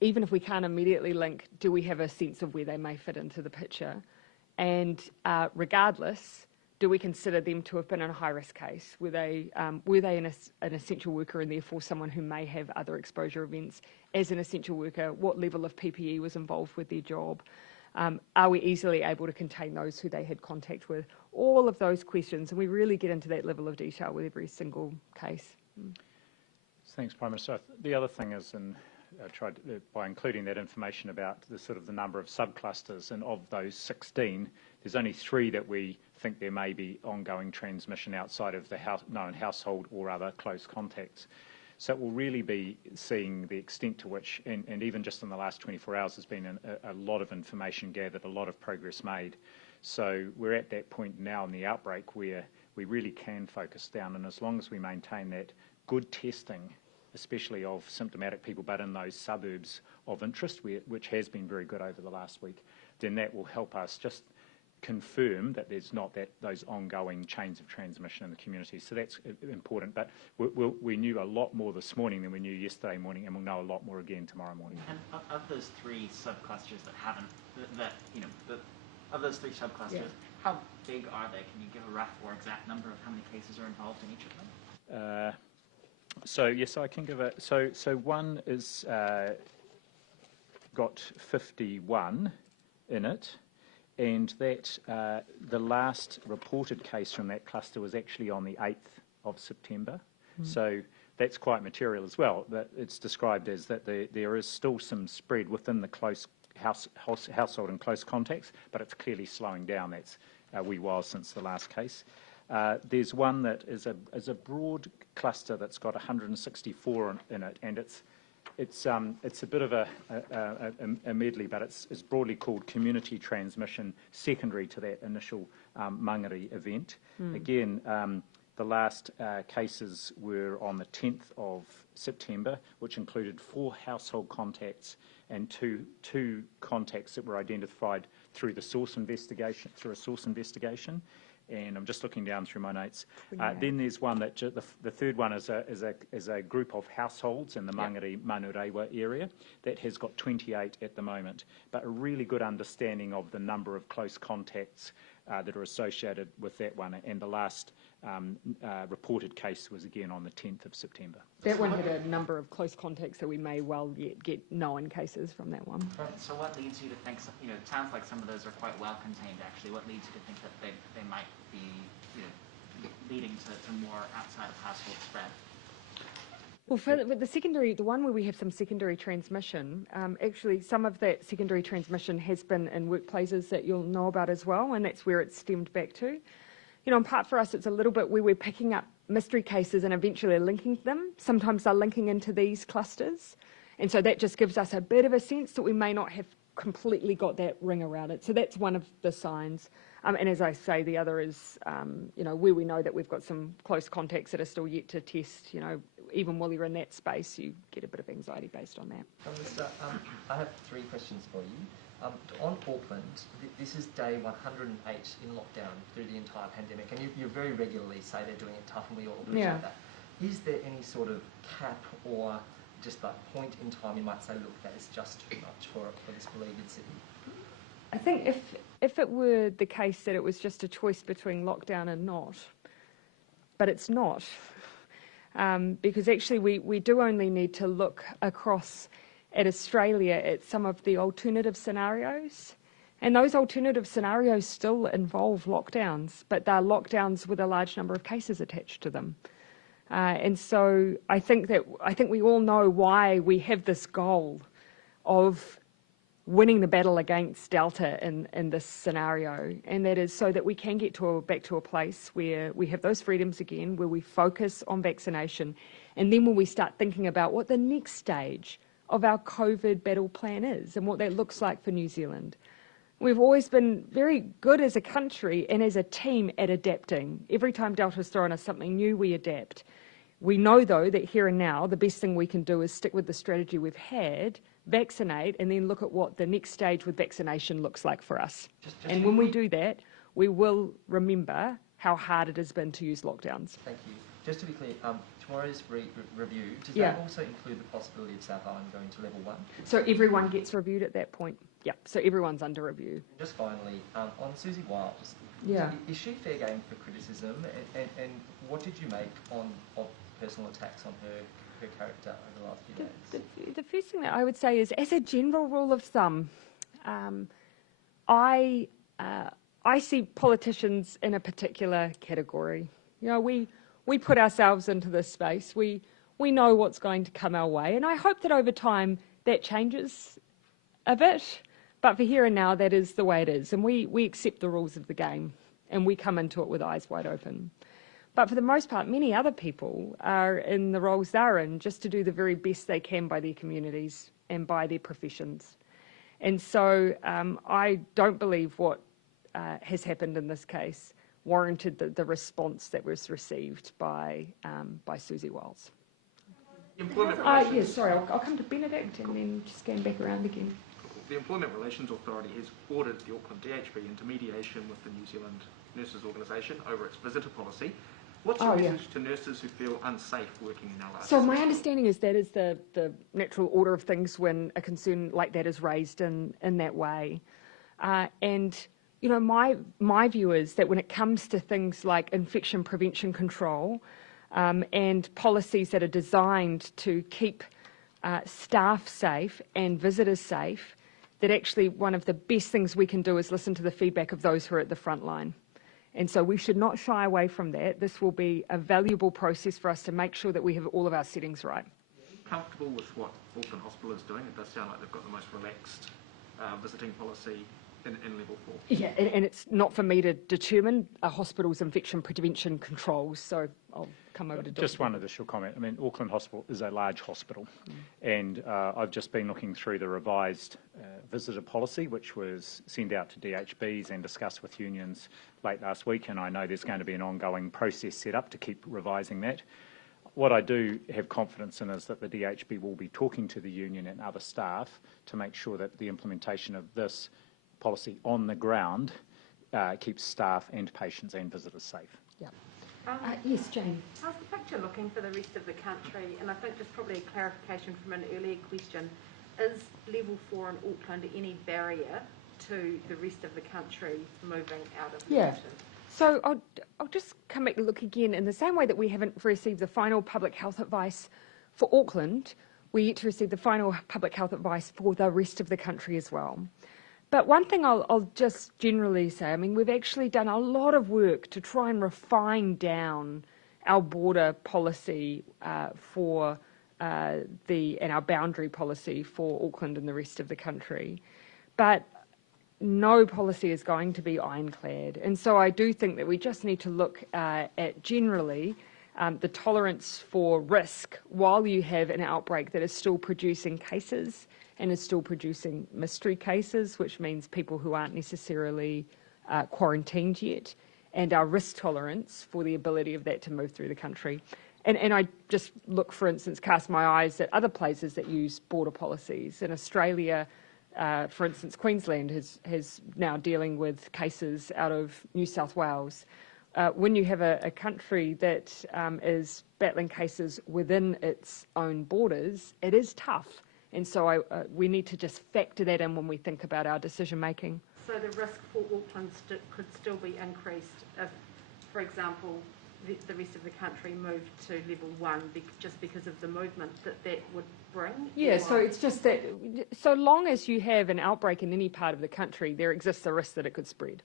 even if we can't immediately link, do we have a sense of where they may fit into the picture? And regardless, do we consider them to have been in a high-risk case? Were they an essential worker and therefore someone who may have other exposure events? As an essential worker, what level of PPE was involved with their job? Are we easily able to contain those who they had contact with? All of those questions, and we really get into that level of detail with every single case. Thanks, Prime Minister. The other thing is, and I tried by including that information about the number of subclusters, and of those 16, there's only 3 that we think there may be ongoing transmission outside of the known household or other close contacts. So it will really be seeing the extent to which, and even just in the last 24 hours, there's been a lot of information gathered, a lot of progress made. So we're at that point now in the outbreak where we really can focus down, and as long as we maintain that good testing, especially of symptomatic people, but in those suburbs of interest, which has been very good over the last week, then that will help us just confirm that there's not those ongoing chains of transmission in the community. So that's important. But we knew a lot more this morning than we knew yesterday morning, and we'll know a lot more again tomorrow morning. And of those 3 subclusters that haven't, of those 3 subclusters, how big are they? Can you give a rough or exact number of how many cases are involved in each of them? So yes, I can give a. So one is got 51 in it. And that the last reported case from that cluster was actually on the 8th of September. So that's quite material as well. But it's described as that there is still some spread within the close household and close contacts, but it's clearly slowing down. That's a wee while since the last case. There's one that is a broad cluster that's got 164 in it, and it's It's a bit of a medley, but it's broadly called community transmission, secondary to that initial Mangere event. Again, the last cases were on the 10th of September, which included 4 household contacts and two contacts that were identified through a source investigation. And I'm just looking down through my notes. Then there's one that the third one is a group of households in the Mangere Manurewa area that has got 28 at the moment, but a really good understanding of the number of close contacts that are associated with that one. And the last reported case was again on the 10th of September. That one had a number of close contacts, so we may well yet get known cases from that one. So what leads you to think, it sounds like some of those are quite well contained actually. What leads you to think that they might be, leading to more outside of household spread? Well, with the one where we have some secondary transmission, actually some of that secondary transmission has been in workplaces that you'll know about as well, and that's where it's stemmed back to. In part for us, it's a little bit where we're picking up mystery cases and eventually linking them. Sometimes they're linking into these clusters, and so that just gives us a bit of a sense that we may not have completely got that ring around it. So that's one of the signs. And as I say, the other is, where we know that we've got some close contacts that are still yet to test. Even while you're in that space, you get a bit of anxiety based on that. I have 3 questions for you. On Auckland, this is day 108 in lockdown through the entire pandemic, and you very regularly say they're doing it tough, and we all appreciate that. Is there any sort of cap or just that point in time you might say, look, that is just too much for this beleaguered city? I think if it were the case that it was just a choice between lockdown and not, but it's not, because actually we do only need to look across at Australia at some of the alternative scenarios, and those alternative scenarios still involve lockdowns, but they're lockdowns with a large number of cases attached to them. And so I think we all know why we have this goal of winning the battle against Delta in this scenario, and that is so that we can get back to a place where we have those freedoms again, where we focus on vaccination, and then when we start thinking about what the next stage of our COVID battle plan is and what that looks like for New Zealand. We've always been very good as a country and as a team at adapting. Every time Delta's thrown us something new, we adapt. We know, though, that here and now, the best thing we can do is stick with the strategy we've had, vaccinate, and then look at what the next stage with vaccination looks like for us. And when we do that, we will remember how hard it has been to use lockdowns. Thank you. Just to be clear, tomorrow's review, does that also include the possibility of South Island going to level 1? So everyone gets reviewed at that point. Yep, so everyone's under review. Just finally, on Susie Wiles, is she fair game for criticism? And what did you make of personal attacks on her character over the last few days? The first thing that I would say is, as a general rule of thumb, I see politicians in a particular category. We put ourselves into this space. We know what's going to come our way, and I hope that over time that changes a bit. But for here and now, that is the way it is, and we accept the rules of the game, and we come into it with eyes wide open. But for the most part, many other people are in the roles they're in just to do the very best they can by their communities and by their professions. And so I don't believe what has happened in this case warranted the response that was received by Susie Wiles. Yes, sorry, I'll come to Benedict and then just scan back around again. The Employment Relations Authority has ordered the Auckland DHB into mediation with the New Zealand Nurses Organisation over its visitor policy. What's your message to nurses who feel unsafe working in our So my understanding is that is the natural order of things when a concern like that is raised in that way. And my view is that when it comes to things like infection prevention control and policies that are designed to keep staff safe and visitors safe, that actually one of the best things we can do is listen to the feedback of those who are at the front line. And so we should not shy away from that. This will be a valuable process for us to make sure that we have all of our settings right. Comfortable with what Auckland Hospital is doing? It does sound like they've got the most relaxed visiting policy in level 4. Yeah, and it's not for me to determine a hospital's infection prevention controls, so I'll come over to Dr. Just one additional comment. I mean, Auckland Hospital is a large hospital, and I've just been looking through the revised visitor policy, which was sent out to DHBs and discussed with unions late last week, and I know there's going to be an ongoing process set up to keep revising that. What I do have confidence in is that the DHB will be talking to the union and other staff to make sure that the implementation of this policy on the ground keeps staff and patients and visitors safe. Yeah. Yes, Jane. How's the picture looking for the rest of the country? And I think just probably a clarification from an earlier question. Is level 4 in Auckland any barrier to the rest of the country moving out of the region? So I'll just come back and look again. In the same way that we haven't received the final public health advice for Auckland, we're yet to receive the final public health advice for the rest of the country as well. But one thing I'll just generally say, I mean, we've actually done a lot of work to try and refine down our border policy and our boundary policy for Auckland and the rest of the country. But no policy is going to be ironclad. And so I do think that we just need to look at generally the tolerance for risk while you have an outbreak that is still producing cases and is still producing mystery cases, which means people who aren't necessarily quarantined yet, and our risk tolerance for the ability of that to move through the country. And I just look, for instance, cast my eyes at other places that use border policies. In Australia, for instance, Queensland has now dealing with cases out of New South Wales. When you have a country that is battling cases within its own borders, it is tough. And so we need to just factor that in when we think about our decision making. So the risk for Auckland could still be increased if, for example, the rest of the country moved to level 1 just because of the movement that would bring? Yeah, so it's just that so long as you have an outbreak in any part of the country, there exists a risk that it could spread.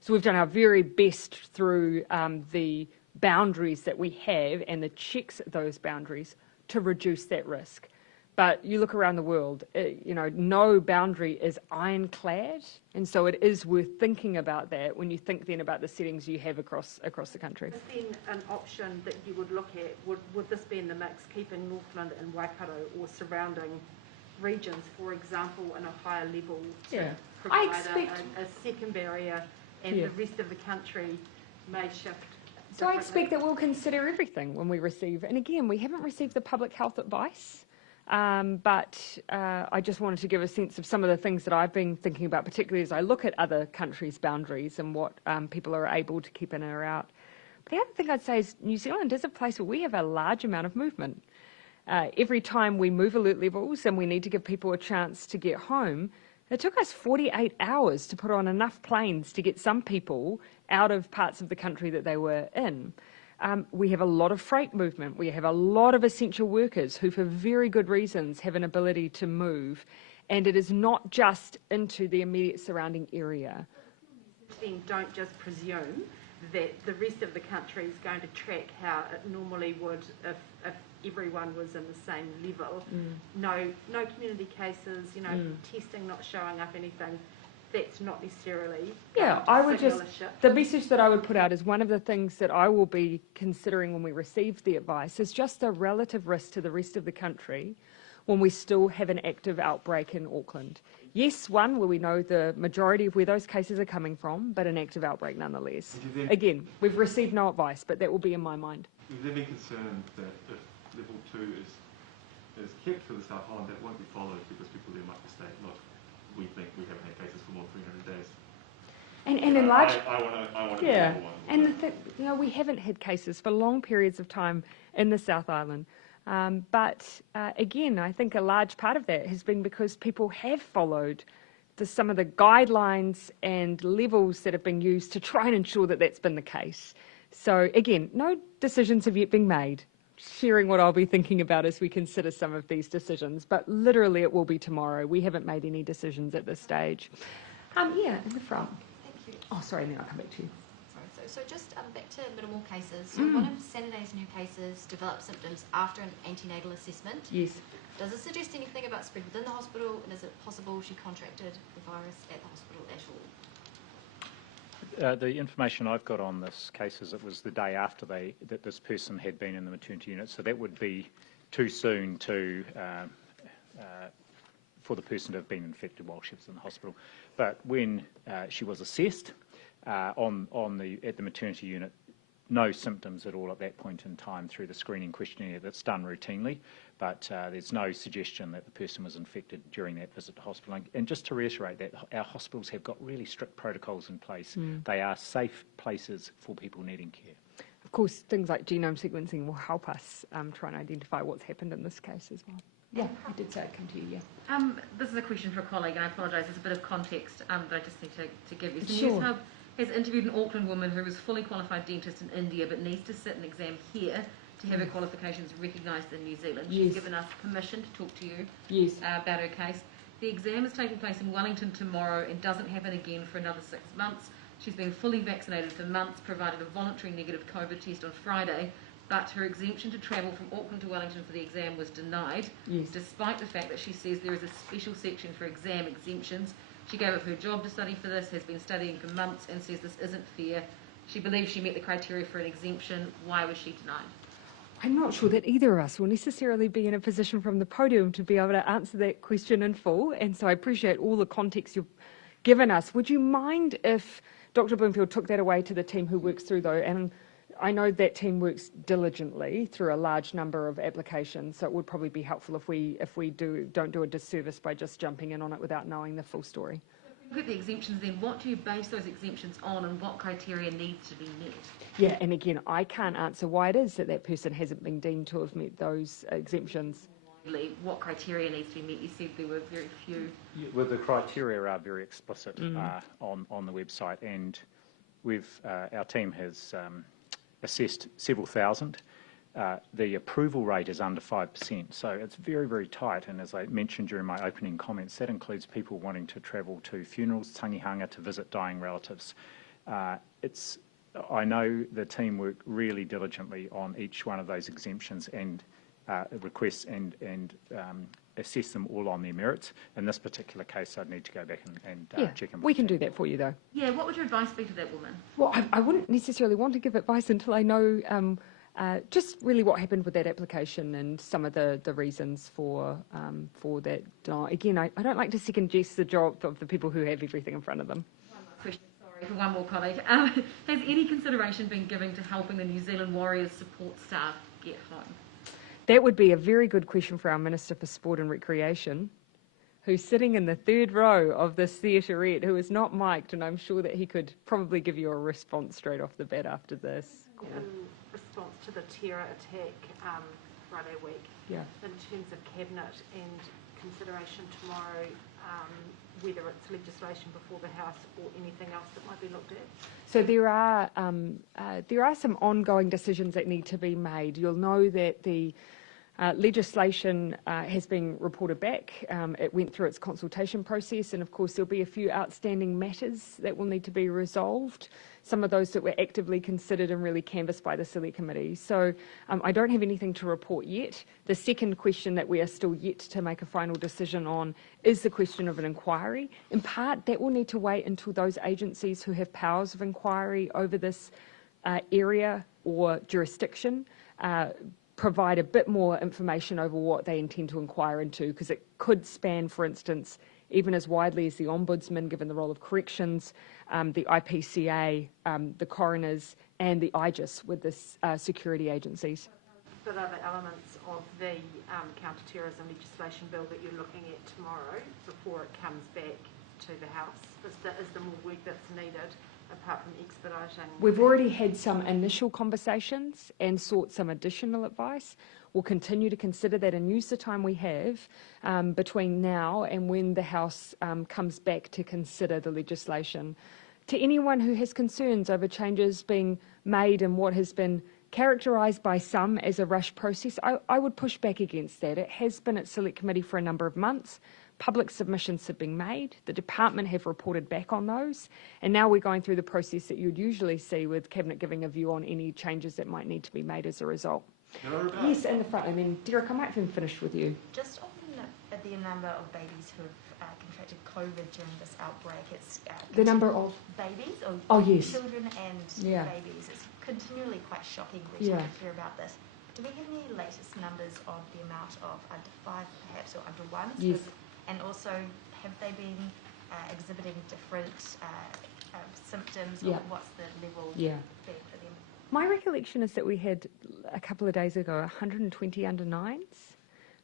So we've done our very best through the boundaries that we have and the checks at those boundaries to reduce that risk. But you look around the world, no boundary is ironclad, and so it is worth thinking about that when you think then about the settings you have across the country. Is then an option that you would look at, would this be in the mix, keeping Northland and Waikato or surrounding regions, for example, in a higher level to provide a second barrier, and the rest of the country may shift? So I expect that we'll consider everything when we receive, and again, we haven't received the public health advice. But I just wanted to give a sense of some of the things that I've been thinking about, particularly as I look at other countries' boundaries and what people are able to keep in or out. But the other thing I'd say is New Zealand is a place where we have a large amount of movement. Every time we move alert levels and we need to give people a chance to get home, it took us 48 hours to put on enough planes to get some people out of parts of the country that they were in. We have a lot of freight movement. We have a lot of essential workers who, for very good reasons, have an ability to move. And it is not just into the immediate surrounding area. Then don't just presume that the rest of the country is going to track how it normally would if everyone was in the same level. No community cases, testing not showing up anything. That's not necessarily. I would just, the message that I would put out is one of the things that I will be considering when we receive the advice is just the relative risk to the rest of the country when we still have an active outbreak in Auckland. Yes, one where we know the majority of where those cases are coming from, but an active outbreak nonetheless. Again, we've received no advice, but that will be in my mind. Is there any concern that if level 2 is kept for the South Island, that won't be followed because people there might mistake, not we think we haven't had cases for more than 300 days. And in large, I want to and we haven't had cases for long periods of time in the South Island. But again, I think a large part of that has been because people have followed some of the guidelines and levels that have been used to try and ensure that that's been the case. So again, no decisions have yet been made. Sharing what I'll be thinking about as we consider some of these decisions, but literally it will be tomorrow. We haven't made any decisions at this stage. In the front. Thank you. Oh, sorry, then I'll come back to you. Sorry, so just back to minimal cases. So one of Saturday's new cases developed symptoms after an antenatal assessment. Yes. Does it suggest anything about spread within the hospital, and is it possible she contracted the virus at the hospital at all? The information I've got on this case is it was the day after that this person had been in the maternity unit, so that would be too soon to for the person to have been infected while she was in the hospital. But when she was assessed at the maternity unit, no symptoms at all at that point in time through the screening questionnaire that's done routinely, but there's no suggestion that the person was infected during that visit to hospital. And just to reiterate that, our hospitals have got really strict protocols in place. They are safe places for people needing care. Of course, things like genome sequencing will help us try and identify what's happened in this case as well. Yeah, I did say I'd come to you, yeah. This is a question for a colleague, and I apologise, there's a bit of context that I just need to give you. So Sure. News Hub has interviewed an Auckland woman who was a fully qualified dentist in India but needs to sit an exam here to have her qualifications recognised in New Zealand. Yes. She's given us permission to talk to you about her case. The exam is taking place in Wellington tomorrow and doesn't happen again for another 6 months. She's been fully vaccinated for months, provided a voluntary negative COVID test on Friday, but her exemption to travel from Auckland to Wellington for the exam was denied, despite the fact that she says there is a special section for exam exemptions. She gave up her job to study for this, has been studying for months, and says this isn't fair. She believes she met the criteria for an exemption. Why was she denied? I'm not sure that either of us will necessarily be in a position from the podium to be able to answer that question in full, and so I appreciate all the context you've given us. Would you mind if Dr. Bloomfield took that away to the team who works through, though? And I know that team works diligently through a large number of applications, so it would probably be helpful if we don't do a disservice by just jumping in on it without knowing the full story. Look at the exemptions then. What do you base those exemptions on, and what criteria needs to be met? Yeah, and again, I can't answer why it is that that person hasn't been deemed to have met those exemptions. What criteria needs to be met? You said there were very few. Yeah, well, the criteria are very explicit on the website, and our team has assessed several thousand. The approval rate is under 5%, so it's very, very tight. And as I mentioned during my opening comments, that includes people wanting to travel to funerals, tangihanga, to visit dying relatives. I know the team work really diligently on each one of those exemptions and requests and assess them all on their merits. In this particular case, I'd need to go back and check them. We can do that for you, though. Yeah, what would your advice be to that woman? Well, I wouldn't necessarily want to give advice until I know just really what happened with that application and some of the reasons for that. Again, I don't like to second guess the job of the people who have everything in front of them. One more question, sorry, for one more colleague. Has any consideration been given to helping the New Zealand Warriors support staff get home? That would be a very good question for our Minister for Sport and Recreation, who's sitting in the third row of this theatrette, who is not mic'd, and I'm sure that he could probably give you a response straight off the bat after this. In response to the terror attack Friday week, in terms of Cabinet and consideration tomorrow, whether it's legislation before the House or anything else that might be looked at? So there are some ongoing decisions that need to be made. You'll know that the legislation has been reported back. It went through its consultation process, and of course there'll be a few outstanding matters that will need to be resolved, some of those that were actively considered and really canvassed by the Select Committee. So I don't have anything to report yet. The second question that we are still yet to make a final decision on is the question of an inquiry. In part, that will need to wait until those agencies who have powers of inquiry over this area or jurisdiction provide a bit more information over what they intend to inquire into, because it could span, for instance, even as widely as the Ombudsman, given the role of corrections, the IPCA, the coroners, and the IGIS with the security agencies. But other elements of the counter-terrorism legislation bill that you're looking at tomorrow, before it comes back to the House, is there more work that's needed, apart from expediting? We've already had some initial conversations and sought some additional advice. We'll continue to consider that and use the time we have between now and when the House comes back to consider the legislation. To anyone who has concerns over changes being made in what has been characterised by some as a rush process, I would push back against that. It has been at Select Committee for a number of months. Public submissions have been made. The department have reported back on those. And now we're going through the process that you'd usually see with Cabinet giving a view on any changes that might need to be made as a result. Yes, in the front. I mean, Derek, I might have been finished with you. Just on at the number of babies who have contracted COVID during this outbreak. It's the number of babies, or yes, children and babies. It's continually quite shocking every time I hear about this. Do we have any latest numbers of the amount of under 5 perhaps, or under 1s? Yes. And also, have they been exhibiting different symptoms, or what's the level there for them? My recollection is that we had a couple of days ago 120 under 9s,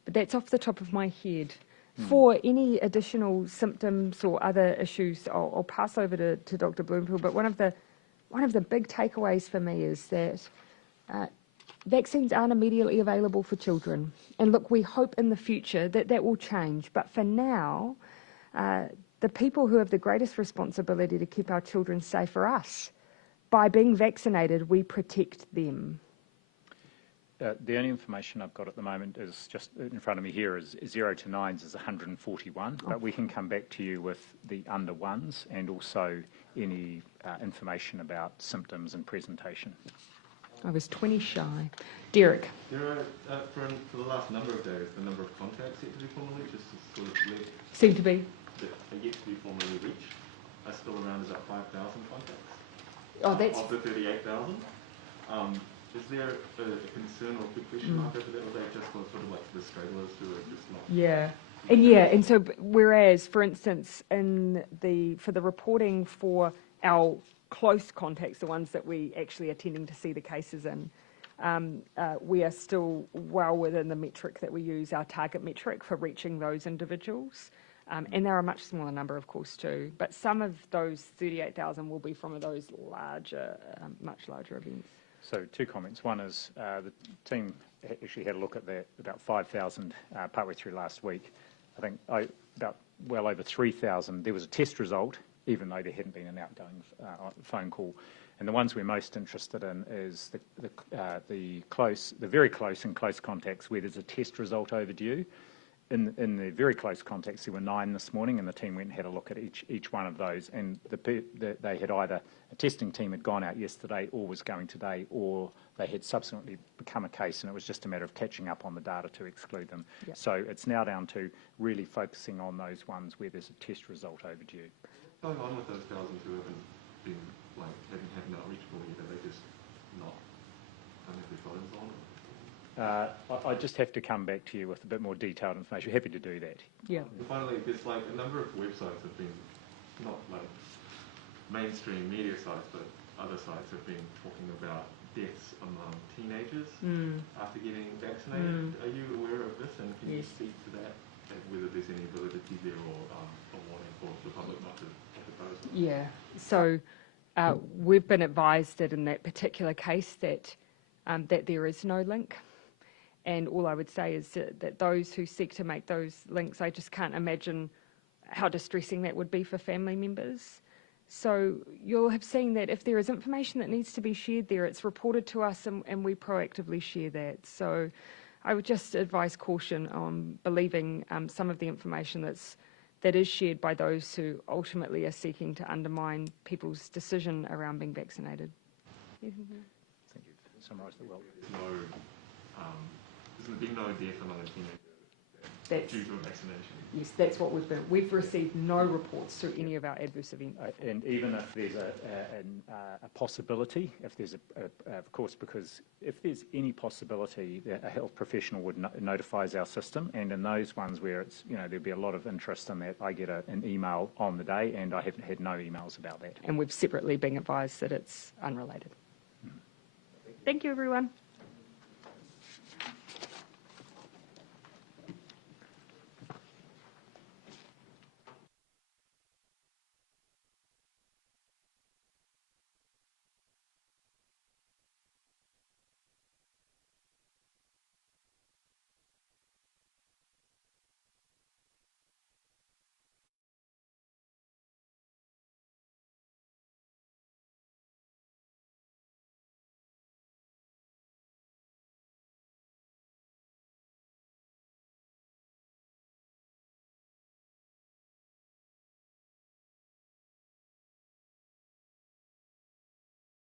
but that's off the top of my head. For any additional symptoms or other issues, I'll pass over to Dr. Bloomfield. But one of the big takeaways for me is that vaccines aren't immediately available for children. And look, we hope in the future that that will change. But for now, the people who have the greatest responsibility to keep our children safe are us. By being vaccinated, we protect them. The only information I've got at the moment is just in front of me here is 0 to 9s is 141, but we can come back to you with the under 1s and also any information about symptoms and presentation. I was 20 shy. Derek. There are, for the last number of days, the number of contacts yet to be formally, just to sort of seem to be? That are yet to be formally reached, are still around about 5,000 contacts. Oh, that's... Of the 38,000. Is there a concern or a big question mark over that, or they just sort of like the stragglers who are just not... And so whereas, for instance, for the reporting for our close contacts, the ones that we actually are tending to see the cases in, we are still well within the metric that we use, our target metric for reaching those individuals. And there are a much smaller number, of course, too. But some of those 38,000 will be from those larger, much larger events. So 2 comments. One is the team actually had a look at that, about 5,000 partway through last week. I think about well over 3,000. There was a test result, even though there hadn't been an outgoing phone call. And the ones we're most interested in is the very close and close contacts where there's a test result overdue. In the very close contacts, there were 9 this morning, and the team went and had a look at each one of those. And they had either a testing team had gone out yesterday, or was going today, or they had subsequently become a case, and it was just a matter of catching up on the data to exclude them. Yep. So it's now down to really focusing on those ones where there's a test result overdue. What's going on with those thousands who haven't been haven't had an outreach for you? Are they just not don't have their phones on? I just have to come back to you with a bit more detailed information. Happy to do that. Yeah. And finally, there's a number of websites have been, not mainstream media sites, but other sites have been talking about deaths among teenagers after getting vaccinated. Are you aware of this, and can you speak to that, and whether there's any validity there or a warning for the public not to take those? Yeah. So we've been advised that in that particular case that there is no link. And all I would say is that those who seek to make those links, I just can't imagine how distressing that would be for family members. So you'll have seen that if there is information that needs to be shared there, it's reported to us and we proactively share that. So I would just advise caution on believing some of the information that is shared by those who ultimately are seeking to undermine people's decision around being vaccinated. I think you've summarised it well. There's been no death among teenagers due to a vaccination. Yes, that's what we've received no reports through any of our adverse events. And even if there's a possibility, if there's of course, because if there's any possibility, a health professional would notifies our system, and in those ones where it's there'd be a lot of interest in that, I get an email on the day, and I haven't had no emails about that. And we've separately been advised that it's unrelated. Thank you, everyone.